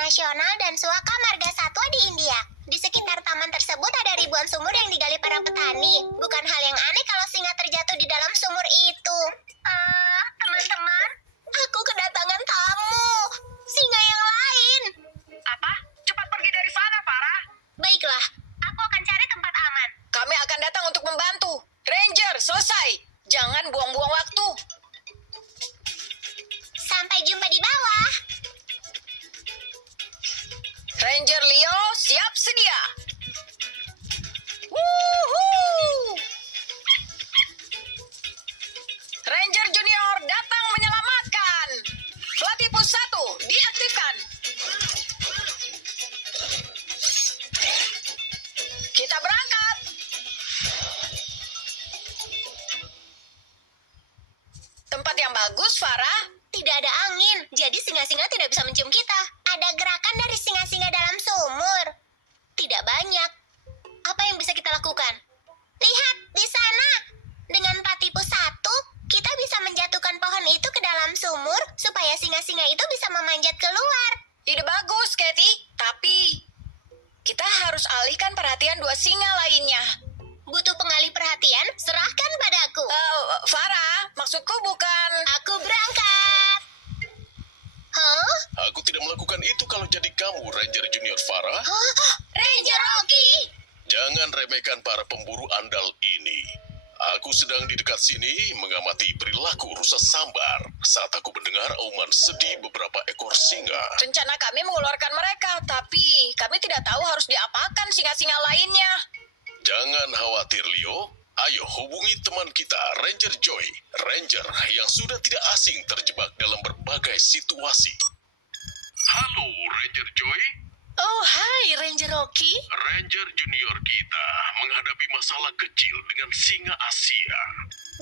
Nasional dan Suaka Marga Satwa di India. Di sekitar taman tersebut ada ribuan sumur yang digali para petani. Bukan hal yang aneh kalau singa terjatuh di dalam sumur itu. Teman-teman, aku kedatangan tamu. Singa yang lain. Apa? Cepat pergi dari sana, Farah. Baiklah, aku akan cari tempat aman. Kami akan datang untuk membantu. Ranger, selesai. Jangan buang-buang waktu. Sampai jumpa di bawah. Ranger Leo, siap sedia. Wuhuu! Ranger Junior datang menyelamatkan. Platypus 1 diaktifkan. Kita berangkat. Tempat yang bagus, Farah. Tidak ada angin, jadi singa-singa tidak bisa mencium kita. Ada gerakan dari singa-singa dalam sumur. Tidak banyak. Apa yang bisa kita lakukan? Lihat, di sana. Dengan Platypus 1, kita bisa menjatuhkan pohon itu ke dalam sumur supaya singa-singa itu bisa memanjat keluar. Ide bagus, Katie. Tapi kita harus alihkan perhatian dua singa lainnya. Butuh pengalih perhatian? Serahkan padaku. Farah, maksudku bukan... Aku berangkat. Hah? Aku tidak melakukan itu kalau jadi kamu, Ranger Junior Farah. Ranger Rocky! Jangan remehkan para pemburu andal ini. Aku sedang di dekat sini mengamati perilaku rusa sambar saat aku mendengar auman sedih beberapa ekor singa. Rencana kami mengeluarkan mereka, tapi kami tidak tahu harus diapakan singa-singa lainnya. Jangan khawatir, Leo. Ayo hubungi teman kita, Ranger Joy. Ranger yang sudah tidak asing terjebak dalam berbagai situasi. Halo, Ranger Joy. Oh, hai Ranger Rocky. Ranger Junior kita menghadapi masalah kecil dengan singa Asia.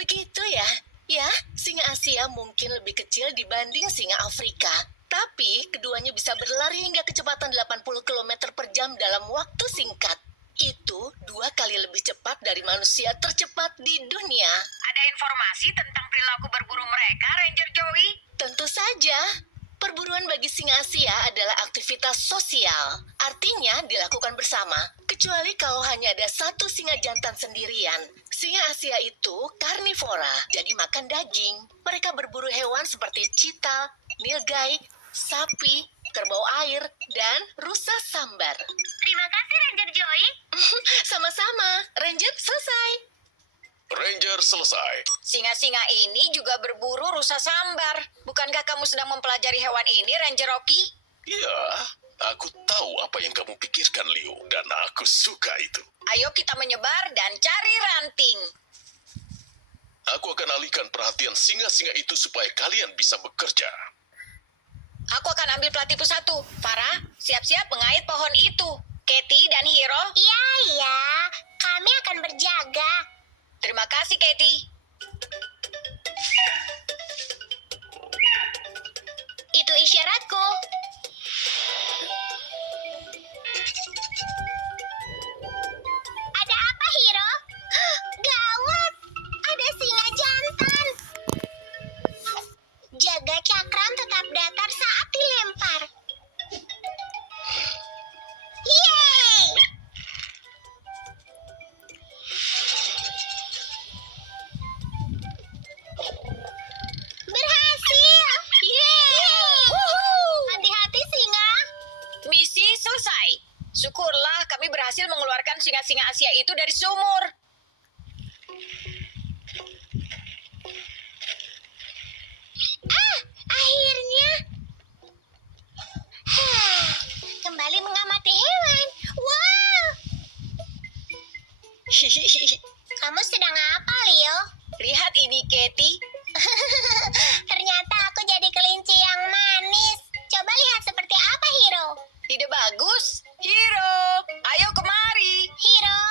Begitu ya? Ya, singa Asia mungkin lebih kecil dibanding singa Afrika. Tapi keduanya bisa berlari hingga kecepatan 80 km per jam dalam waktu singkat. Itu 2 kali lebih cepat dari manusia tercepat di dunia. Ada informasi tentang perilaku berburu mereka, Ranger Joey? Tentu saja. Perburuan bagi singa Asia adalah aktivitas sosial. Artinya dilakukan bersama. Kecuali kalau hanya ada satu singa jantan sendirian. Singa Asia itu karnivora, jadi makan daging. Mereka berburu hewan seperti cheetah, nilgai, sapi, kerbau air, dan rusa sambar. Terima kasih, Ranger Joy. Sama-sama. Ranger selesai. Ranger selesai. Singa-singa ini juga berburu rusa sambar. Bukankah kamu sedang mempelajari hewan ini, Ranger Rocky? Ya, aku tahu apa yang kamu pikirkan, Leo, dan aku suka itu. Ayo kita menyebar dan cari ranting. Aku akan alihkan perhatian singa-singa itu supaya kalian bisa bekerja. Aku akan ambil Platypus 1. Farah, siap-siap mengait pohon itu. Katie dan Hiro, Iya. Kami akan berjaga. terima kasih, Katie. Itu isyaratku. Ada apa, Hiro? Gawat! Ada singa jantan. Jaga cakram tetap datar saat dilempar. Yeay! Berhasil! Yeay! Hati-hati, singa. Misi selesai. Syukurlah kami berhasil mengeluarkan singa-singa Asia itu dari sumur. Akhirnya. Kembali mengamati hewan. Wow! Kamu sedang apa, Leo? Lihat ini, Katie. Ternyata aku jadi kelinci yang manis. Coba lihat seperti apa, Hiro. Ide bagus. Hiro, ayo kemari. Hiro?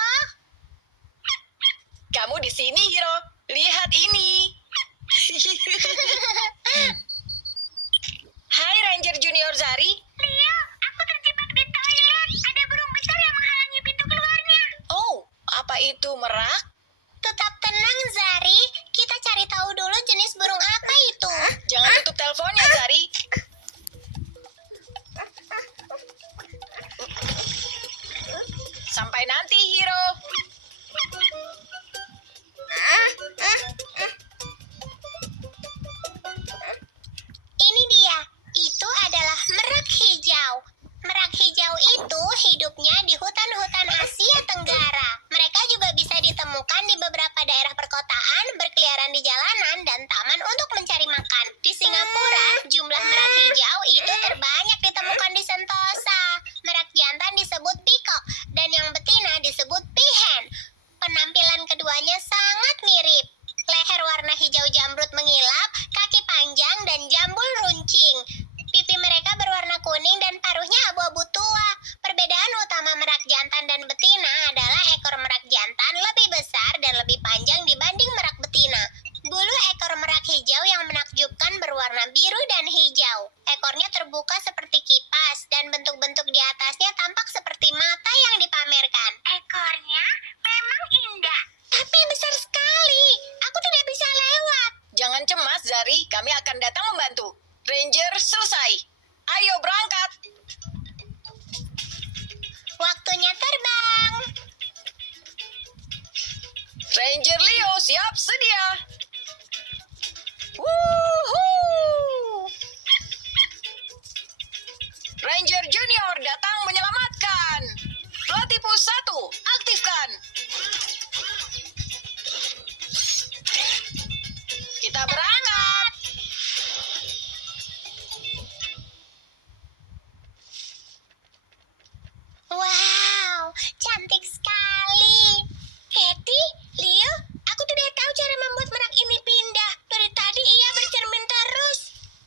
Jangan cemas, Zari. Kami akan datang membantu. Ranger selesai. Ayo berangkat. Waktunya terbang. Ranger Leo siap sedia. Woohoo! Ranger Junior datang menyelamatkan. Platypus 1, aktifkan. Kita berangkat. Wow, cantik sekali. Katie, Leo, aku tidak tahu cara membuat merak ini pindah. Dari tadi ia bercermin terus.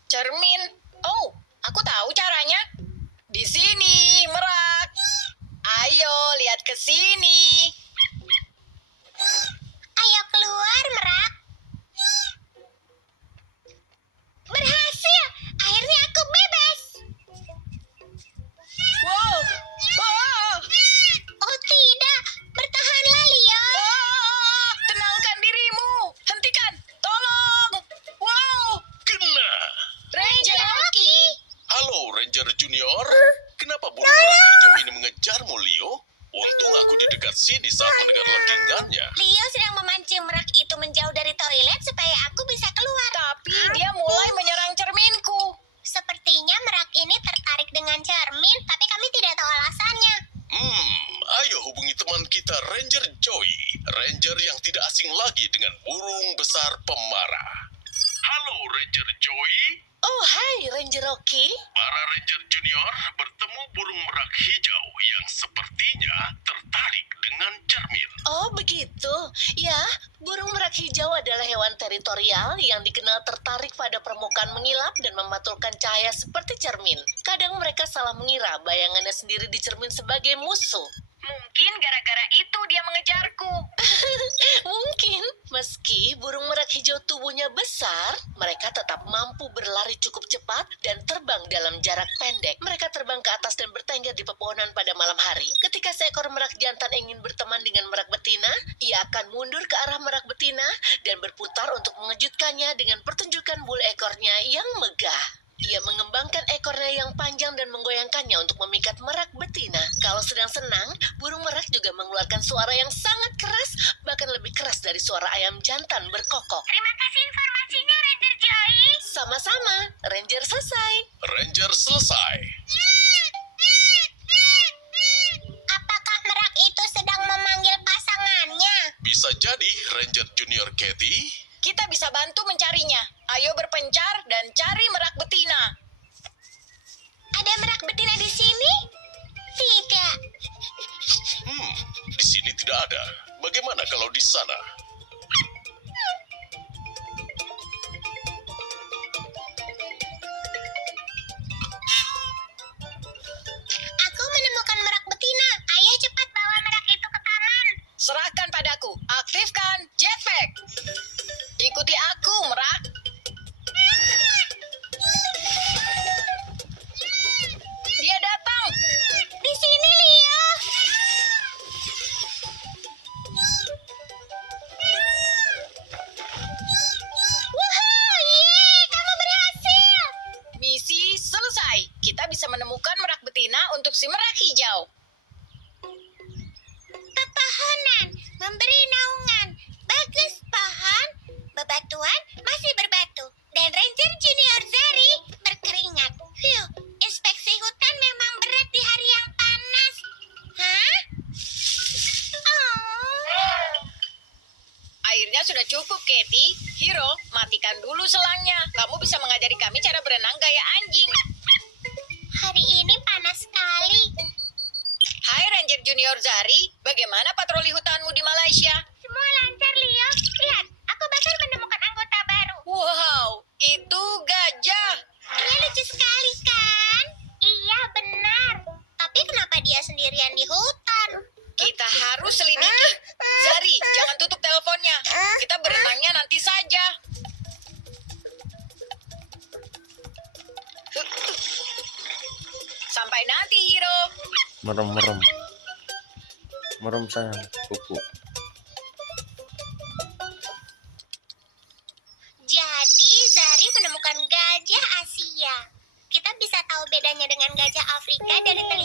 Cermin. Oh, aku tahu caranya. Di sini, merak. Ayo, lihat ke sini. Ayo keluar, merak. Berhasil. Akhirnya aku bebas. Wow. Wow. Oh tidak, bertahanlah Leo. Ah, tenangkan dirimu. Hentikan. Tolong. Wow. Kena! Ranger Rocky. Halo Ranger Junior, kenapa burung merak hijau ini mengejarmu, Leo? Untung aku di dekat sini saat mendengar lengkingannya. Leo sedang memancing merak itu menjauh dari toilet supaya aku bisa keluar. Tapi dia mulai menyerang cerminku. Sepertinya merak ini tertarik dengan cermin, tapi kami tidak tahu alasannya. Ayo hubungi teman kita Ranger Joy, Ranger yang tidak asing lagi dengan burung besar pemarah. Halo Ranger Joy, Oh, hai Ranger Rocky. para Ranger Junior bertemu burung merak hijau yang sepertinya tertarik dengan cermin. Oh, begitu. Ya, burung merak hijau adalah hewan teritorial yang dikenal tertarik pada permukaan mengilap dan memantulkan cahaya seperti cermin. Kadang mereka salah mengira bayangannya sendiri di cermin sebagai musuh. Mungkin gara-gara itu dia mengejarku. Mungkin, meski burung merak hijau tubuhnya besar, mereka tetap mampu berlari cukup cepat dan terbang dalam jarak pendek. Mereka terbang ke atas dan bertengger di pepohonan pada malam hari. Ketika seekor merak jantan ingin berteman dengan merak betina, ia akan mundur ke arah merak betina dan berputar untuk mengejutkannya dengan pertunjukan bulu ekornya yang megah. Ia mengembangkan ekornya yang panjang dan menggoyangkannya untuk memikat merak betina. Kalau sedang senang, burung merak juga mengeluarkan suara yang sangat keras, bahkan lebih keras dari suara ayam jantan berkokok. Terima kasih informasinya, Ranger Joy. Sama-sama, Ranger selesai. Ranger selesai. Apakah merak itu sedang memanggil pasangannya? Bisa jadi Ranger Junior Katie. Kita bisa bantu mencarinya. Ayo berpencar dan cari merak betina. Ada merak betina di sini? Tidak. Di sini tidak ada. Bagaimana kalau di sana? Aku menemukan merak betina. Ayo cepat bawa merak itu ke taman. Serahkan padaku. Aktifkan jetpack. Ikuti aku, merak. Dia datang. Di sini, Leo. Woohoo, yeay, kamu berhasil. Misi selesai. Kita bisa menemukan merak betina untuk si merak hijau. Pepohonan memberi naungan. Bagus, pohon. Bebatuan masih berbatu. Dan Ranger Junior Zari berkeringat. Phew, inspeksi hutan memang berat di hari yang panas. Hah? Oh. Airnya sudah cukup, Katie. Hiro, matikan dulu selangnya. Kamu bisa mengajari kami cara berenang gaya anjing. Hari ini panas sekali. Hai Ranger Junior Zari, bagaimana patroli hutanmu di Malaysia? Semua lancar, Leo. Lihat, aku bahkan menemukan anggota baru. Wow, itu gajah. Ia lucu sekali, kan? Iya, benar. Tapi kenapa dia sendirian di hutan? Kita harus selidiki. Zari, jangan tutup teleponnya. Kita berenangnya nanti saja. Sampai nanti, Hiro. Merem sayang, kuku. bedanya dengan gajah Afrika dari telinga